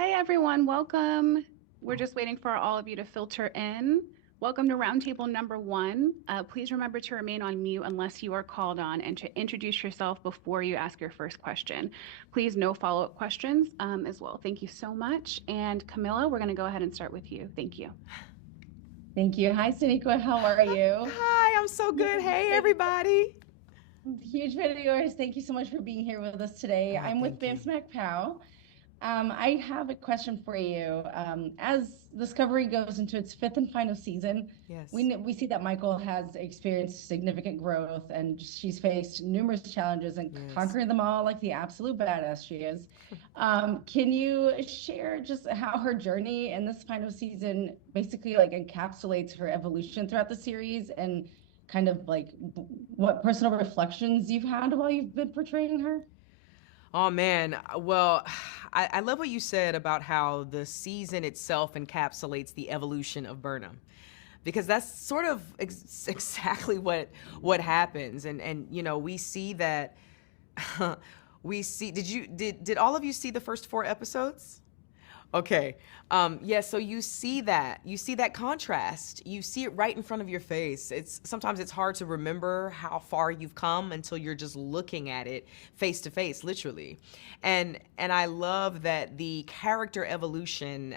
Hey everyone, welcome. We're just waiting for all of you to filter in. Welcome to roundtable number one. Please remember to remain on mute unless you are called on and to introduce yourself before you ask your first question. Please, no follow-up questions as well. Thank you so much. And Camilla, we're going to go ahead and start with you. Thank you. Thank you. Hi, Sonequa. How are you? Hi, I'm so good. Hey, everybody. Huge fan of yours. Thank you so much for being here with us today. Oh, I'm with thank Bam you. Smack Pow. I have a question for you. As Discovery goes into its fifth and final season, Yes. we see that Michael has experienced significant growth and she's faced numerous challenges and Yes. conquering them all like the absolute badass she is. Can you share just how her journey in this final season basically like encapsulates her evolution throughout the series and kind of like what personal reflections you've had while you've been portraying her? Oh man. Well, I love what you said about how the season itself encapsulates the evolution of Burnham. Because that's sort of exactly what happens. And we see that we see did all of you see the first four episodes? Okay. Yeah, so you see that contrast. You see it right in front of your face. Sometimes it's hard to remember how far you've come until you're just looking at it face to face, literally. And I love that the character evolution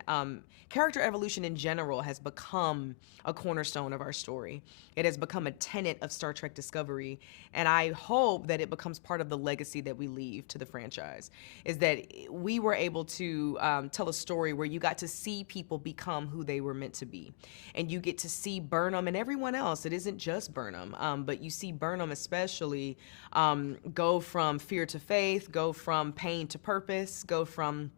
in general has become a cornerstone of our story. It has become a tenet of Star Trek Discovery, and I hope that it becomes part of the legacy that we leave to the franchise. Is that we were able to tell a story where you got to see people become who they were meant to be. And you get to see Burnham and everyone else. It isn't just Burnham, but you see Burnham especially go from fear to faith, go from pain to purpose, go from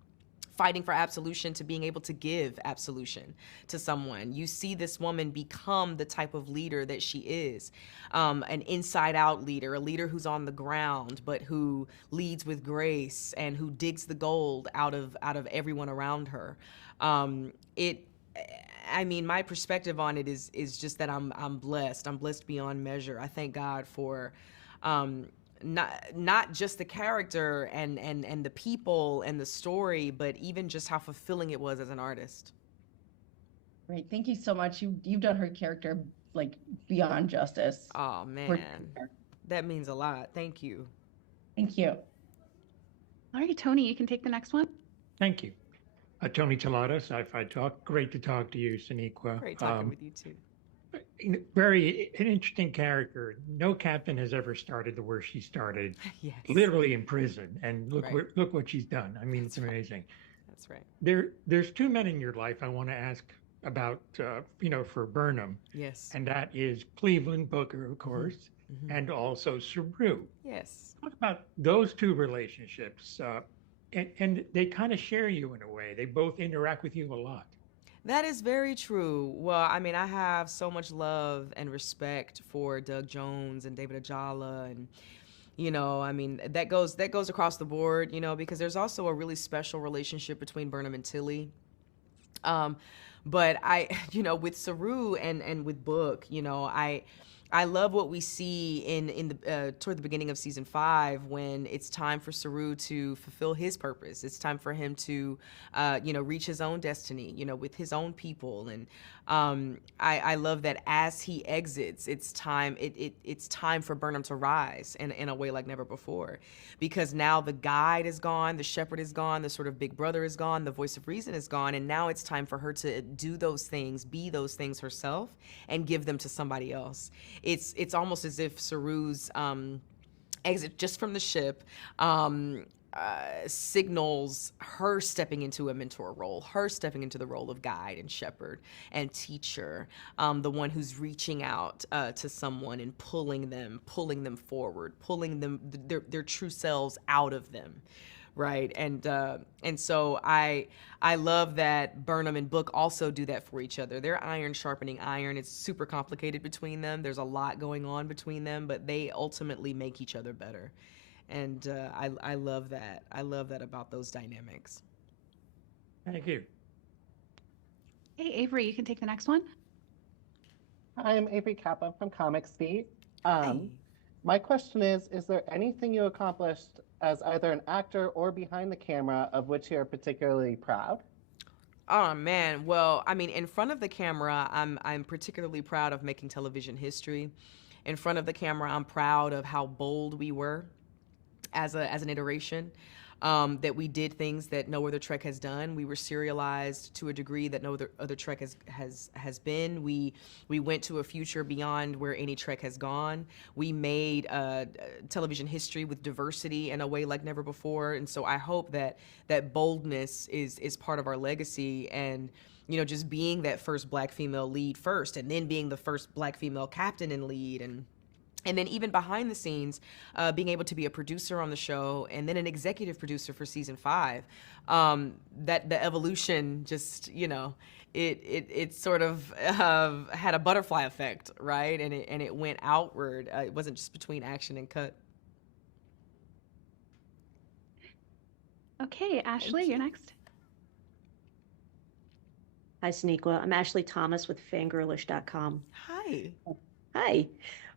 fighting for absolution to being able to give absolution to someone. You see this woman become the type of leader that she is, an inside out leader, a leader who's on the ground, but who leads with grace and who digs the gold out of everyone around her. It I mean, my perspective on it is just that I'm blessed. I'm blessed beyond measure. I thank God for not just the character and the people and the story, but even just how fulfilling it was as an artist. Great. Thank you so much. You've done her character like beyond justice. Oh For man, sure. that means a lot. Thank you. Thank you. All right, Tony, you can take the next one. Thank you. Tony Tomato, Sci-Fi Talk. Great to talk to you, Sonequa. Great talking with you too. Very an interesting character. No captain has ever started the where she started, Yes. literally in prison. And Right. look what she's done. I mean, it's That's right. amazing. That's right. There's two men in your life I want to ask about, for Burnham, Yes. and that is Cleveland Booker, of Hmm. course, Hmm. and also Saru. Yes. Talk about those two relationships, and they kind of share you in a way. They both interact with you a lot. That is very true. Well, I mean, I have so much love and respect for Doug Jones and David Ajala, and I mean, that goes across the board, because there's also a really special relationship between Burnham and Tilly. Um, but with Saru and with Book, I love what we see in the toward the beginning of season 5 when it's time for Saru to fulfill his purpose. It's time for him to, reach his own destiny, with his own people. And I love that as he exits, it's time for Burnham to rise in a way like never before, because now the guide is gone, the shepherd is gone, the sort of big brother is gone, the voice of reason is gone, and now it's time for her to do those things, be those things herself, and give them to somebody else. It's almost as if Saru's exit just from the ship signals her stepping into a mentor role, her stepping into the role of guide and shepherd and teacher, the one who's reaching out to someone and pulling them forward, pulling them their true selves out of them. Right. And so I love that Burnham and Book also do that for each other. They're iron sharpening iron. It's super complicated between them. There's a lot going on between them, but they ultimately make each other better. And I love that. I love that about those dynamics. Thank you. Hey, Avery, you can take the next one. I'm Avery Kappa from Comic Speed. Um, Hey. my question is there anything you accomplished as either an actor or behind the camera of which you're particularly proud? Oh man, well, I mean, in front of the camera, I'm particularly proud of making television history. In front of the camera, I'm proud of how bold we were as an iteration. That we did things that no other Trek has done. We were serialized to a degree that no other Trek has been. We went to a future beyond where any Trek has gone. We made television history with diversity in a way like never before. And so I hope that boldness is part of our legacy, and just being that first Black female lead first, and then being the first Black female captain and lead, and then even behind the scenes, being able to be a producer on the show and then an executive producer for season 5. That the evolution just, it sort of had a butterfly effect, right? And it went outward. It wasn't just between action and cut. Okay, Ashley, you're next. Hi, Sonequa. I'm Ashley Thomas with fangirlish.com. Hi. Hi.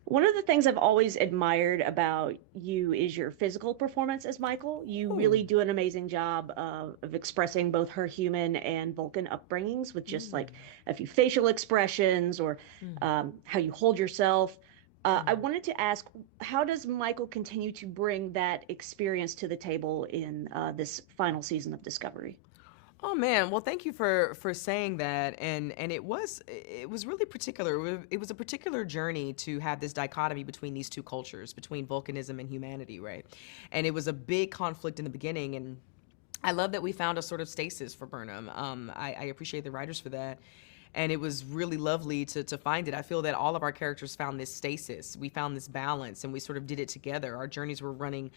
One of the things I've always admired about you is your physical performance as Michael. You really do an amazing job of expressing both her human and Vulcan upbringings with just like a few facial expressions or how you hold yourself. I wanted to ask, how does Michael continue to bring that experience to the table in this final season of Discovery? Oh man, well thank you for saying that, and it was really particular. It was a particular journey to have this dichotomy between these two cultures, between volcanism and humanity, right? And it was a big conflict in the beginning, and I love that we found a sort of stasis for Burnham. I appreciate the writers for that. And it was really lovely to find it. I feel that all of our characters found this stasis. We found this balance, and we sort of did it together. Our journeys were running,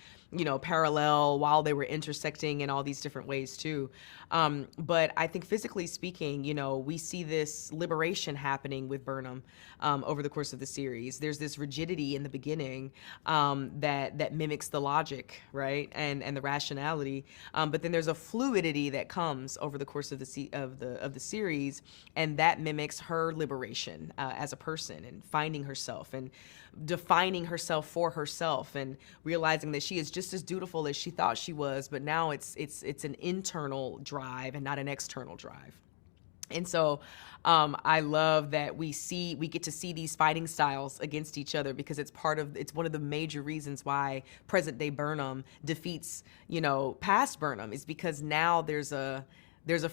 parallel while they were intersecting in all these different ways too. But I think physically speaking, we see this liberation happening with Burnham over the course of the series. There's this rigidity in the beginning that mimics the logic, right, and the rationality. But then there's a fluidity that comes over the course of the series, and that mimics her liberation as a person, and finding herself and defining herself for herself, and realizing that she is just as dutiful as she thought she was, but now it's an internal drive and not an external drive. And so I love that we get to see these fighting styles against each other, because it's one of the major reasons why present day Burnham defeats past Burnham, is because now there's a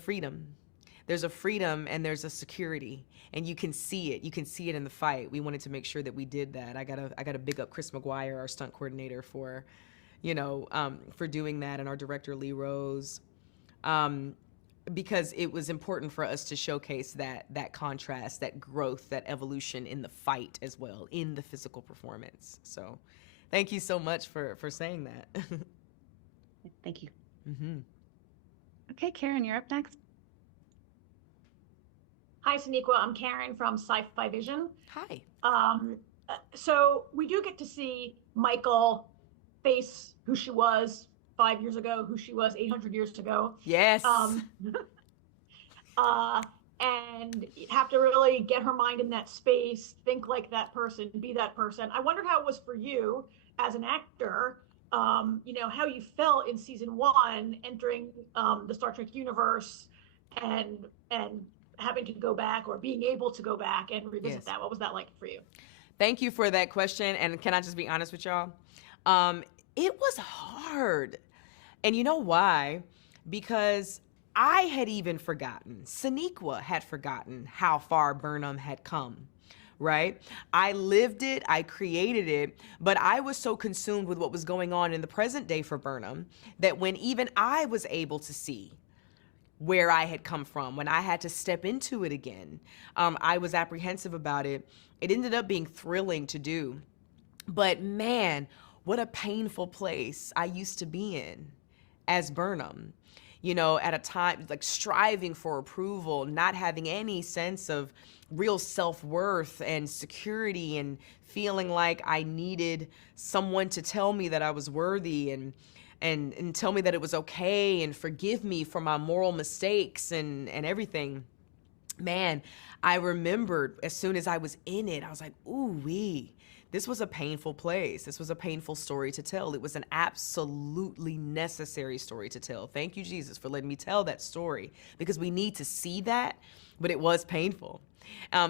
freedom. There's a freedom and there's a security, and you can see it. You can see it in the fight. We wanted to make sure that we did that. I gotta big up Chris McGuire, our stunt coordinator, for doing that, and our director Lee Rose, because it was important for us to showcase that contrast, that growth, that evolution in the fight as well, in the physical performance. So, thank you so much for saying that. Thank you. Mm-hmm. Okay, Karen, you're up next. Hi, Sonequa. I'm Karen from Sci-Fivision. Hi. So we do get to see Michael face who she was 5 years ago, who she was 800 years ago. Yes. And have to really get her mind in that space, think like that person, be that person. I wondered how it was for you as an actor, how you felt in season 1, entering the Star Trek universe and having to go back, or being able to go back and revisit that. What was that like for you? Thank you for that question. And can I just be honest with y'all? It was hard. And you know why? Because I had even forgotten, Sonequa had forgotten how far Burnham had come, right? I lived it, I created it, but I was so consumed with what was going on in the present day for Burnham that when even I was able to see where I had come from, when I had to step into it again, I was apprehensive about it. It ended up being thrilling to do. But man, what a painful place I used to be in as Burnham. At a time like striving for approval, not having any sense of real self-worth and security, and feeling like I needed someone to tell me that I was worthy, and tell me that it was okay, and forgive me for my moral mistakes and everything. Man, I remembered as soon as I was in it, I was like, ooh wee, this was a painful place. This was a painful story to tell. It was an absolutely necessary story to tell. Thank you, Jesus, for letting me tell that story, because we need to see that, but it was painful.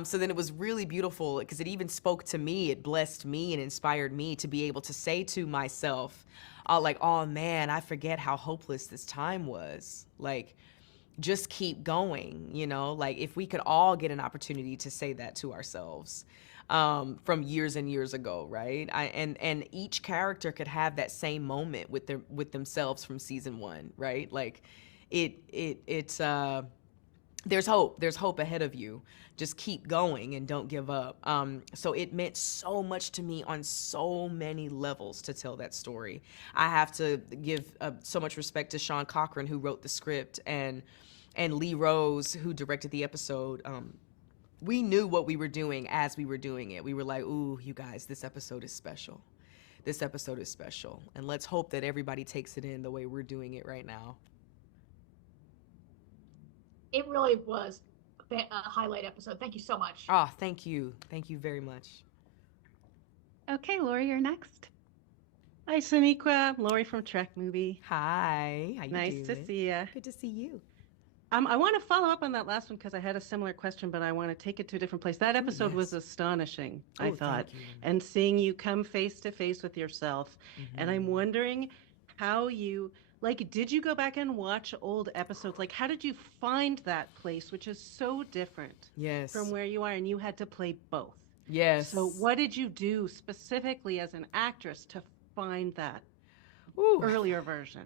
So then it was really beautiful because it even spoke to me. It blessed me and inspired me to be able to say to myself, like, oh man, I forget how hopeless this time was. Like, just keep going, you know? Like, if we could all get an opportunity to say that to ourselves from years and years ago, right? And each character could have that same moment with themselves from season 1, right? Like, it's there's hope ahead of you. Just keep going and don't give up. So it meant so much to me on so many levels to tell that story. I have to give so much respect to Sean Cochran, who wrote the script, and Lee Rose, who directed the episode. We knew what we were doing as we were doing it. We were like, ooh, you guys, this episode is special. This episode is special. And let's hope that everybody takes it in the way we're doing it right now. It really was a highlight episode. Thank you so much. Oh, thank you. Thank you very much. Okay, Lori, you're next. Hi, Sonequa. I'm Lori from Trek Movie. Hi. How you Nice doing? to see you. Good to see you. I want to follow up on that last one because I had a similar question, but I want to take it to a different place. That episode was astonishing, I thought. Thank you. And seeing you come face to face with yourself. And I'm wondering how you, like, did you go back and watch old episodes? Like, how did you find that place, which is so different from where you are, and you had to play both? Yes. So what did you do specifically as an actress to find that earlier version?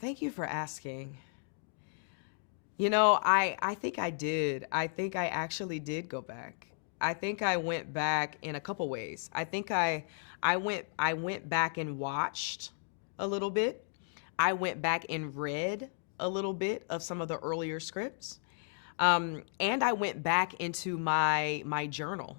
Thank you for asking. You know, I think I did. I think I actually did go back. I think I went back in a couple ways. I think I went back and watched a little bit. I went back and read a little bit of some of the earlier scripts. And I went back into my journal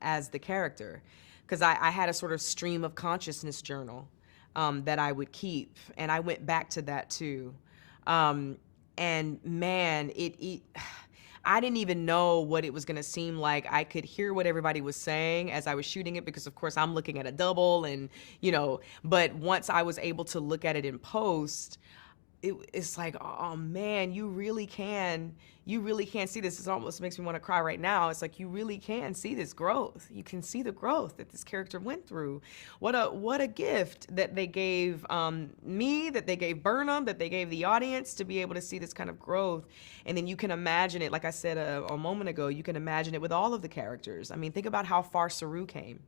as the character, because I had a sort of stream of consciousness journal that I would keep, and I went back to that too. And man, I didn't even know what it was going to seem like. I could hear what everybody was saying as I was shooting it, because of course I'm looking at a double, and but once I was able to look at it in post, it's like, oh man, you really can see this. It almost makes me want to cry right now. It's like, you really can see this growth. You can see the growth that this character went through. What a gift that they gave me, that they gave Burnham, that they gave the audience, to be able to see this kind of growth. And then you can imagine it, like I said a moment ago, you can imagine it with all of the characters. I mean, think about how far Saru came.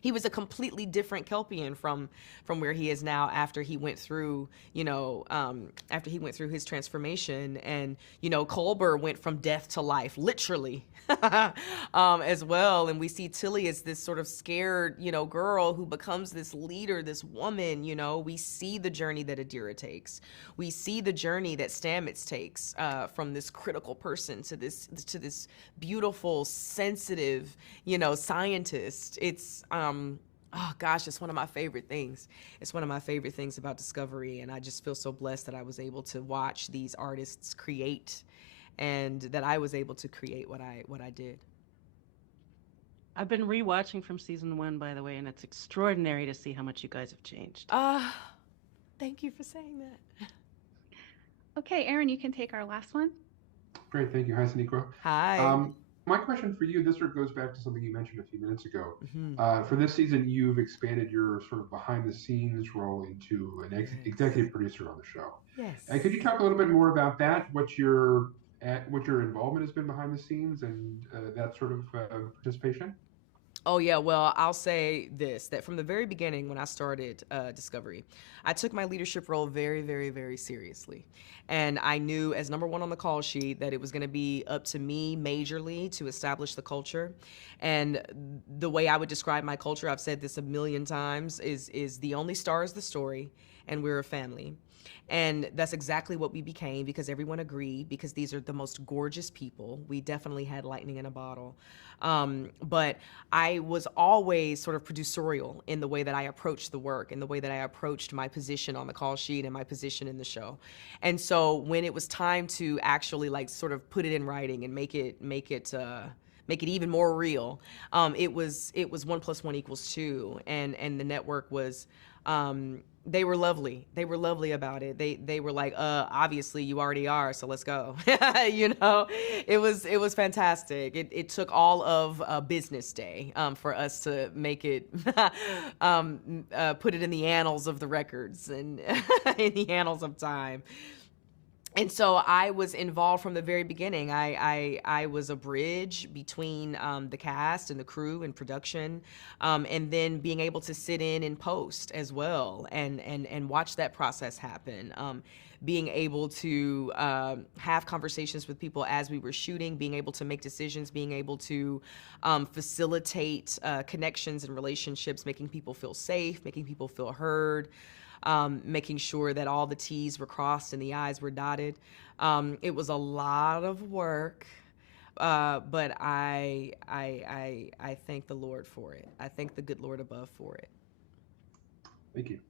He was a completely different Kelpian from where he is now after he went through, his transformation. And, Culber went from death to life, literally, as well. And we see Tilly as this sort of scared, girl who becomes this leader, this woman. We see the journey that Adira takes. We see the journey that Stamets takes from this critical person to this beautiful, sensitive, scientist. It's oh gosh, it's one of my favorite things. It's one of my favorite things about Discovery, and I just feel so blessed that I was able to watch these artists create, and that I was able to create what I did. I've been rewatching from season 1, by the way, and it's extraordinary to see how much you guys have changed. Thank you for saying that. Okay, Aaron, you can take our last one. Great, thank you. Hi, Sonequa. Hi. My question for you, this sort of goes back to something you mentioned a few minutes ago. Mm-hmm. For this season, you've expanded your sort of behind-the-scenes role into an executive producer on the show. Yes. Could you talk a little bit more about that? What your involvement has been behind the scenes, and that sort of participation? Oh, yeah. Well, I'll say this, that from the very beginning when I started Discovery, I took my leadership role very, very, very seriously. And I knew as number 1 on the call sheet that it was going to be up to me majorly to establish the culture. And the way I would describe my culture, I've said this a million times, is the only star is the story, and we're a family. And that's exactly what we became, because everyone agreed, because these are the most gorgeous people. We definitely had lightning in a bottle. But I was always sort of producerial in the way that I approached the work, and the way that I approached my position on the call sheet and my position in the show. And so when it was time to actually sort of put it in writing and make it make it even more real. It was 1 + 1 = 2, and the network was. They were lovely. They were lovely about it. They were like, obviously you already are, so let's go. You know, it was fantastic. It took all of business day for us to make it, put it in the annals of the records and in the annals of time. And so I was involved from the very beginning. I was a bridge between the cast and the crew and production, and then being able to sit in post as well and watch that process happen. Being able to have conversations with people as we were shooting, being able to make decisions, being able to facilitate connections and relationships, making people feel safe, making people feel heard. Making sure that all the T's were crossed and the I's were dotted. It was a lot of work, but I thank the Lord for it. I thank the good Lord above for it. Thank you.